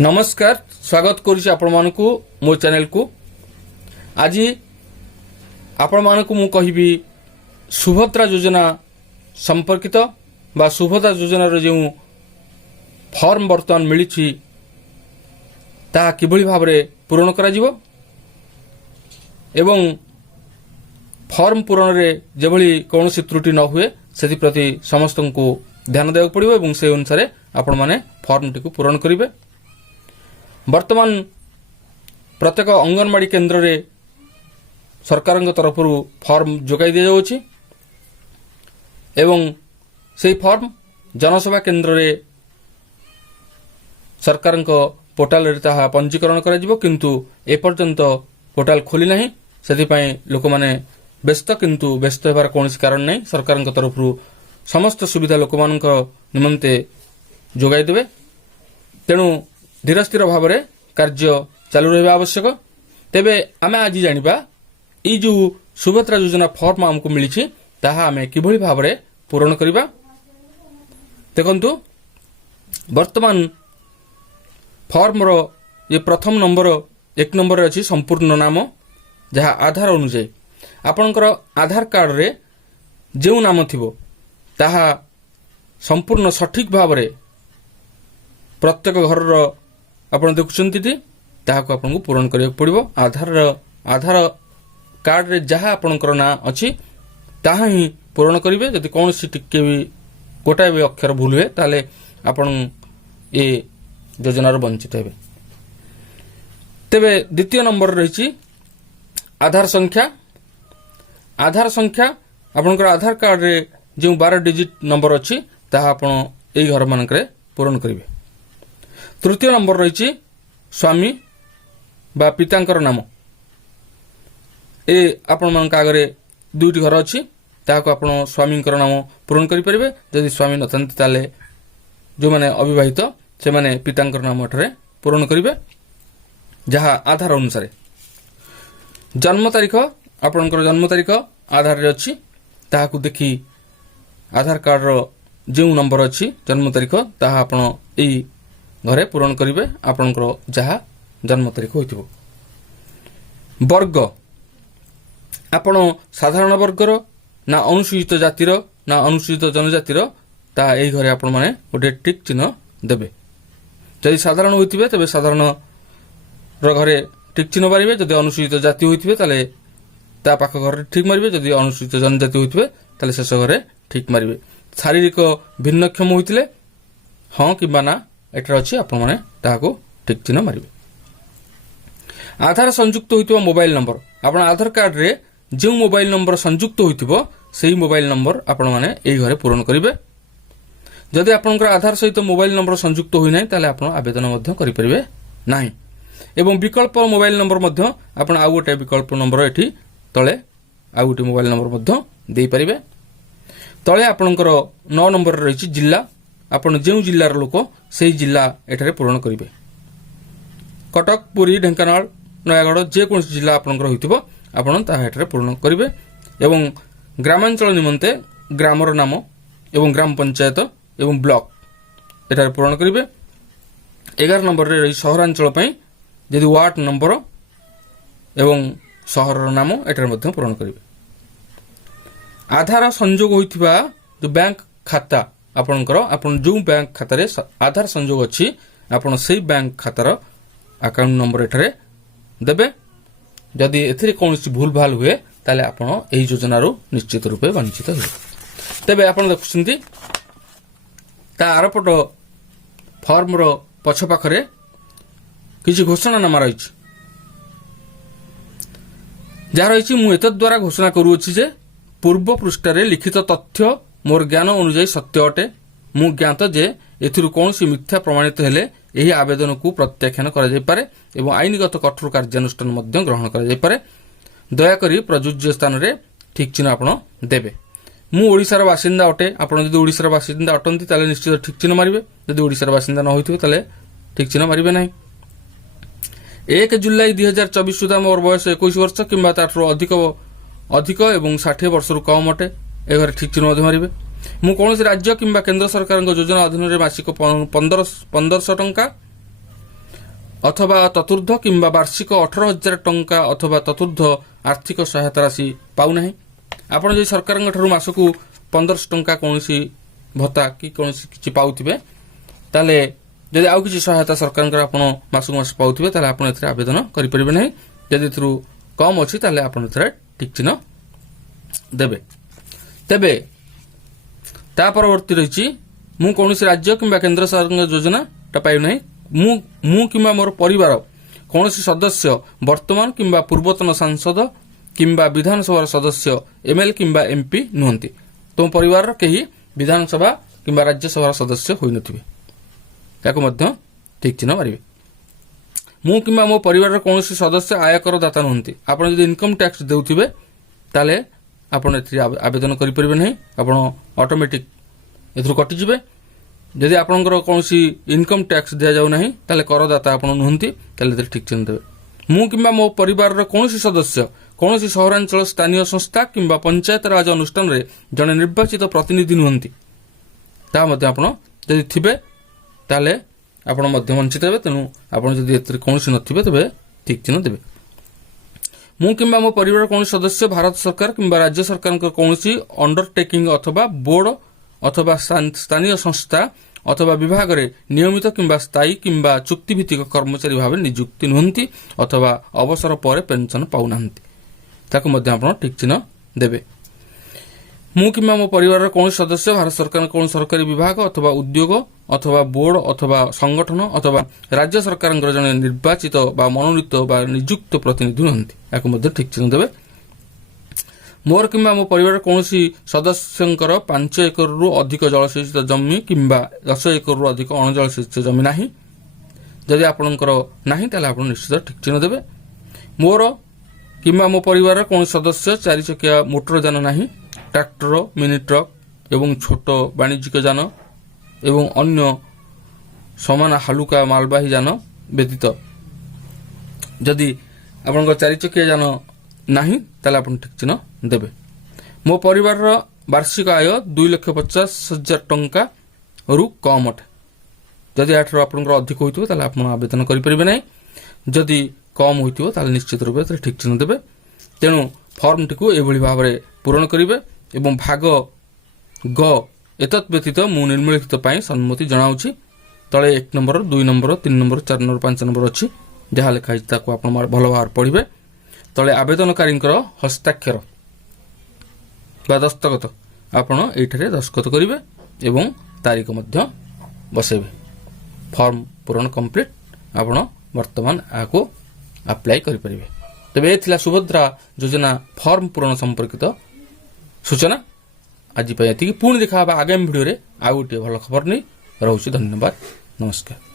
नमस्कार स्वागत करुच्ची आपण मानकु मो चैनल को। आज आपण मानकु मु कहिबी सुभद्रा योजना संपर्कित बा सुभद्रा योजनार जो फॉर्म बर्तमान मिली ता किभली भाबरे पूरण करा जिवो एवं फॉर्म पूरण रे जेभली कौनसी त्रुटि न हुए सेति प्रति समस्त को ध्यान देवा पड़िबो एवं से अनुसार आपण माने फॉर्म टी पूरण करिवे। वर्तमान प्रत्येक अंगनवाड़ी केन्द्र रे सरकार तरफ फॉर्म जोगाई दि जाउछि एवं से फॉर्म जनसभा केन्द्र रे सरकार पोर्टाल रे ताहा पंजीकरण करा जिवो, किंतु ए पर्यंत पोर्टाल खोली नाही। सेति पई लोक माने व्यस्त, किंतु व्यस्त हेबार कोनोसी कारण नहीं। सरकार तरफ समस्त सुविधा लोक मानक निमंते जोगाई देबे। तेणु धीर स्थिर भाव में कार्य चालू रहा आवश्यक। तेबे आमे आज जानिबा ई जो सुभद्रा योजना फॉर्म आमको मिली ताहा आमे किभली भाव में पूरण करिबा। देखंतु वर्तमान फॉर्म रो ये प्रथम नंबर एक नंबर अच्छी संपूर्ण नाम जहाँ आधार अनुसार आपणकर आधार कार्ड रे जो नाम थिबो ताहा संपूर्ण सठिक भाव में प्रत्येक घर आपण देखुछंती ताहाको आपनको पूरण करिया पड़िबो। आधार कार्ड रे जहाँ आपणकर ना अछि ताहा ही पूरण करिवे। जदि कोनोसी टिके भी गोटाए भी अक्षर भूल हुए ताले आपण ए योजनार वंचित हेबे। तेबे द्वितीय नंबर रहिछि आधार संख्या। आधार संख्या आपणकर आधार कार्ड रे जो 12 डिजिट नंबर अछि ताहा आपण एई घर मानकरे पूरण करिवे। तृतीय नंबर रही स्वामी बा पितांकर नाम। ए आपण मान आगे दुईटी घर अच्छी ताको आपण स्वामी नाम पूरण करें। जदि स्वामी नथांती ताले जो माने अविवाहित से माने पितांकर नाम एठारे पूरण करेंगे जहाँ आधार अनुसार। जन्म तारीख आपणकर जन्म तारीख आधार रे अच्छी ताहाकु देखी आधार कार्ड रो जो नंबर अच्छी जन्म तारीख ताहा आपण एई घरे पूरण करिवे आपणकर जहाँ जन्म तारीख होइथिबो। वर्ग आपण साधारण वर्गर ना अनुसूचित जातिर ना अनुसूचित जनजातिर ता एई घरे आपण माने गोटे टिक चिन्ह देबे। जदि साधारण होइथिबे तबे साधारण रो घरे टिक चिन्ह मारिबे। जदि अनुसूचित जाति होइथिबे ताले ता पाख घरे ठीक मारिबे। जदि अनुसूचित जनजाति होइथिबे ताले शेष घरे ठीक मारिबे। शारीरिक भिन्नक्षम होइथिले हां किबा ना एटर अच्छी आपण माने ताहाको ठीक चिन्ह मारिबे। आधार संयुक्त होइतिबा मोबाइल नंबर आपण आधार कार्ड रे जो मोबाइल नंबर संयुक्त होइतिबो सेही मोबाइल नंबर आपण माने एई घरे पूरण करिवे। जदि आपनकर आधार सहित मोबाइल नंबर संयुक्त होई नै ताले आपण आवेदन मध्य करि परिबे नाही। एवं विकल्प मोबाइल नंबर मध्य आपण आ गोटे विकल्प नंबर एठी तळे आ गोटे मोबाइल नंबर मध्य देई परिबे। तळे आपनकर 9 नंबर रहिछि जिल्ला। आपण जो जिल्लार लोक से जिल्ला एठारे पूरण करिवे। कटक पुरी ढेंकानाल नयागढ़ जेको जिल्ला आपनकर होइतिबो आपण ता एठारे पूर्ण करिवे। एवं ग्रामांचल निमंते ग्रामर नाम एवं ग्राम पंचायत एवं ब्लॉक एठारे पूर्ण करिवे। 11 नंबर रे रही सहरांचल पई जदि वार्ड नंबर एवं शहर नाम एठारे मध्ये पूर्ण करिवे। आधार संयोग होइतिबा जो बैंक खाता आपणकर आपण जो बैंक खाता रे आधार संयोग अच्छी आपण से बैंक खातार अकाउंट नंबर एठारे देबे। जदि एथिरे कोनोसी भूल भाल हुए ताले आपण एही योजना रो निश्चित रूपे वंचित हेबे। तेबे आपण देखुछंती ता आरपट फॉर्म रो पछ पाखरे किछि घोषणा नामा रहिछि जा रहिछि। मु एतद द्वारा घोषणा करूछि जे पूर्व पृष्ठ रे लिखित तथ्य मोर ज्ञान अनुसार सत्य अटे। मु ज्ञात जे एथिरु कोनोसी मिथ्या प्रमाणित हेले एही आवेदन को प्रत्याख्यान करा जाय पारे एवं आईनगत कठोर कार्यानुष्ठान मध्य ग्रहण करा जाय पारे। दयाकरी प्रयोज्य स्थान रे ठीक चिन्ह आपण देबे। मु ओडिसार बासिंदा अटे। आपण जदि ओडिसार बासिंदा अटंती ताले निश्चित ठीक चिन्ह मारिबे। जदि ओडिसार बासिंदा न होइथिबे ताले ठीक चिन्ह मारिबे नाही। 1 जुलाई 2024 सुधा मोर बयस 21 वर्ष किंबा ताठरो अधिक एवं 60 वर्ष रु कम अटे। ए घरे ठीक चिन्ह मध्य मारिबे। मु कौन राज्य किंबा केंद्र सरकार योजना अधीन मासिक 1500 टंका ଅଥବା ଚତୁର୍ଥ କିମ୍ବା ବାର୍ଷିକ 18,000 ଟଙ୍କା ଅଥବା ଚତୁର୍ଥ ଆର୍ଥିକ ସହାୟତା ରାଶି ପାଉନାହିଁ। ଆପଣ ଯଦି ସରକାରଙ୍କ ଠାରୁ ମାସକୁ 1,500 ଟଙ୍କା କୌଣସି ଭତ୍ତା କି କୌଣସି କିଛି ପାଉଥିବେ, ତାହେଲେ ଯଦି ଆଉ କିଛି ସହାୟତା ସରକାରଙ୍କର ଆପଣ ମାସକୁ ମାସ ପାଉଥିବେ, ତାହେଲେ ଆପଣ ଏଥିରେ ଆବେଦନ କରିପାରିବେ ନାହିଁ। ଯଦି ଏଥିରୁ କମ୍ ଅଛି ତାହେଲେ ଆପଣ ଏଥିରେ ଠିକ୍ ଚିହ୍ନ ଦେବେ। ତେବେ ତା ପରବର୍ତ୍ତୀ ରହିଛି, ମୁଁ କୌଣସି ରାଜ୍ୟ କିମ୍ବା କେନ୍ଦ୍ର ସରକାରଙ୍କ ଯୋଜନାଟା ପାଇନାହିଁ। ମୁଁ କିମ୍ବା ମୋର ପରିବାର କୌଣସି ସଦସ୍ୟ ବର୍ତ୍ତମାନ କିମ୍ବା ପୂର୍ବତନ ସାଂସଦ କିମ୍ବା ବିଧାନସଭାର ସଦସ୍ୟ MLA କିମ୍ବା MP ନୁହନ୍ତି। ତୁମ ପରିବାରର କେହି ବିଧାନସଭା କିମ୍ବା ରାଜ୍ୟସଭାର ସଦସ୍ୟ ହୋଇନଥିବେ। ତାକୁ ମଧ୍ୟ ଠିକ୍ ଚିହ୍ନ ମାରିବେ। ମୁଁ କିମ୍ବା ମୋ ପରିବାରର କୌଣସି ସଦସ୍ୟ ଆୟକର ଦାତା ନୁହନ୍ତି। ଆପଣ ଯଦି ଇନକମ୍ ଟ୍ୟାକ୍ସ ଦେଉଥିବେ ତାହେଲେ ଆପଣ ଏଥିରେ ଆବେଦନ କରିପାରିବେ ନାହିଁ। ଆପଣ ଅଟୋମେଟିକ୍ ଏଥିରୁ କଟିଯିବେ। ଯଦି ଆପଣଙ୍କର କୌଣସି ଇନକମ୍ ଟ୍ୟାକ୍ସ ଦିଆଯାଉ ନାହିଁ ତାହେଲେ କରଦାତା ଆପଣ ନୁହନ୍ତି, ତାହେଲେ ଏଥିରେ ଠିକ୍ ଚିହ୍ନ ଦେବେ। ମୁଁ କିମ୍ବା ମୋ ପରିବାରର କୌଣସି ସଦସ୍ୟ କୌଣସି ସହରାଞ୍ଚଳ ସ୍ଥାନୀୟ ସଂସ୍ଥା କିମ୍ବା ପଞ୍ଚାୟତ ରାଜ ଅନୁଷ୍ଠାନରେ ଜଣେ ନିର୍ବାଚିତ ପ୍ରତିନିଧି ନୁହନ୍ତି। ତାହା ମଧ୍ୟ ଆପଣ ଯଦି ଥିବେ ତାହେଲେ ଆପଣ ମଧ୍ୟ ବଞ୍ଚିତ ହେବେ। ତେଣୁ ଆପଣ ଯଦି ଏଥିରେ କୌଣସି ନଥିବେ ତେବେ ଠିକ୍ ଚିହ୍ନ ଦେବେ। ମୁଁ କିମ୍ବା ମୋ ପରିବାରର କୌଣସି ସଦସ୍ୟ ଭାରତ ସରକାର କିମ୍ବା ରାଜ୍ୟ ସରକାରଙ୍କ କୌଣସି ଅଣ୍ଡରଟେକିଂ ଅଥବା ବୋର୍ଡ ଅଥବା ସ୍ଥାନୀୟ ସଂସ୍ଥା ଅଥବା ବିଭାଗରେ ନିୟମିତ କିମ୍ବା ସ୍ଥାୟୀ କିମ୍ବା ଚୁକ୍ତିଭିତ୍ତିକ କର୍ମଚାରୀ ଭାବେ ନିଯୁକ୍ତି ନୁହନ୍ତି ଅଥବା ଅବସର ପରେ ପେନସନ ପାଉନାହାନ୍ତି। ତାକୁ ମଧ୍ୟ ଆପଣ ଠିକ୍ ଚିହ୍ନ ଦେବେ। ମୁଁ କିମ୍ବା ମୋ ପରିବାରର କୌଣସି ସଦସ୍ୟ ଭାରତ ସରକାରଙ୍କ କୌଣସି ସରକାରୀ ବିଭାଗ ଅଥବା ଉଦ୍ୟୋଗ ଅଥବା ବୋର୍ଡ ଅଥବା ସଂଗଠନ ଅଥବା ରାଜ୍ୟ ସରକାରଙ୍କର ଜଣେ ନିର୍ବାଚିତ ବା ମନୋନୀତ ବା ନିଯୁକ୍ତ ପ୍ରତିନିଧି ନୁହନ୍ତି। ଏହାକୁ ମଧ୍ୟ ଠିକ୍ ଚିହ୍ନ ଦେବେ। ମୋର କିମ୍ବା ମୋ ପରିବାରର କୌଣସି ସଦସ୍ୟଙ୍କର 5 ଏକରରୁ ଅଧିକ ଜଳସେଚିତ ଜମି କିମ୍ବା 10 ଏକରରୁ ଅଧିକ ଅଣଜଳସେଚିତ ଜମି ନାହିଁ। ଯଦି ଆପଣଙ୍କର ନାହିଁ ତାହେଲେ ଆପଣ ନିଶ୍ଚିତ ଠିକ୍ ଚିହ୍ନ ଦେବେ। ମୋର କିମ୍ବା ମୋ ପରିବାରର କୌଣସି ସଦସ୍ୟ 4 ଚକିଆ ମୋଟର ଯାନ ନାହିଁ। ଟ୍ରାକ୍ଟର, ମିନି ଟ୍ରକ୍ ଏବଂ ଛୋଟ ବାଣିଜ୍ୟିକ ଯାନ ଏବଂ ଅନ୍ୟ ସମାନ ହାଲୁକା ମାଲବାହୀ ଯାନ ବ୍ୟତୀତ ଯଦି ଆପଣଙ୍କର 4 ଚକିଆ ଯାନ ନାହିଁ ତାହେଲେ ଆପଣ ଠିକ୍ ଚିହ୍ନ ଦେବେ। ମୋ ପରିବାରର ବାର୍ଷିକ ଆୟ 2,50,000 ଟଙ୍କାରୁ କମ୍ ଅଟେ। ଯଦି ଏହାଠାରୁ ଆପଣଙ୍କର ଅଧିକ ହୋଇଥିବ ତାହେଲେ ଆପଣ ଆବେଦନ କରିପାରିବେ ନାହିଁ। ଯଦି କମ୍ ହୋଇଥିବ ତାହେଲେ ନିଶ୍ଚିତ ରୂପେ ଏଥିରେ ଠିକ୍ ଚିହ୍ନ ଦେବେ। ତେଣୁ ଫର୍ମଟିକୁ ଏଭଳି ଭାବରେ ପୂରଣ କରିବେ ଏବଂ ଭାଗ ଗ ଏତତ୍ ବ୍ୟତୀତ ମୁଁ ନିମ୍ନଲିଖିତ ପାଇଁ ସମ୍ମତି ଜଣାଉଛି। ତଳେ 1 number, 2 number, 3 number, 4 number, 5 number ଅଛି। ଯାହା ଲେଖା ହେଇଛି ତାକୁ ଆପଣ ଭଲ ଭାବରେ ପଢ଼ିବେ। ତଳେ ଆବେଦନକାରୀଙ୍କର ହସ୍ତାକ୍ଷର ବା ଦସ୍ତଖତ ଆପଣ ଏଇଠାରେ ଦସ୍ତଖତ କରିବେ ଏବଂ ତାରିଖ ମଧ୍ୟ ବସାଇବେ। ଫର୍ମ ପୂରଣ କମ୍ପ୍ଲିଟ୍। ଆପଣ ବର୍ତ୍ତମାନ ଏହାକୁ ଆପ୍ଲାଏ କରିପାରିବେ। ତେବେ ଏ ଥିଲା ସୁଭଦ୍ରା ଯୋଜନା ଫର୍ମ ପୂରଣ ସମ୍ପର୍କିତ ସୂଚନା। ଆଜି ପାଇଁ ଏତିକି। ପୁଣି ଦେଖା ହେବା ଆଗାମୀ ଭିଡ଼ିଓରେ ଆଉ ଗୋଟିଏ ଭଲ ଖବର ନେଇ। ରହୁଛି। ଧନ୍ୟବାଦ। ନମସ୍କାର।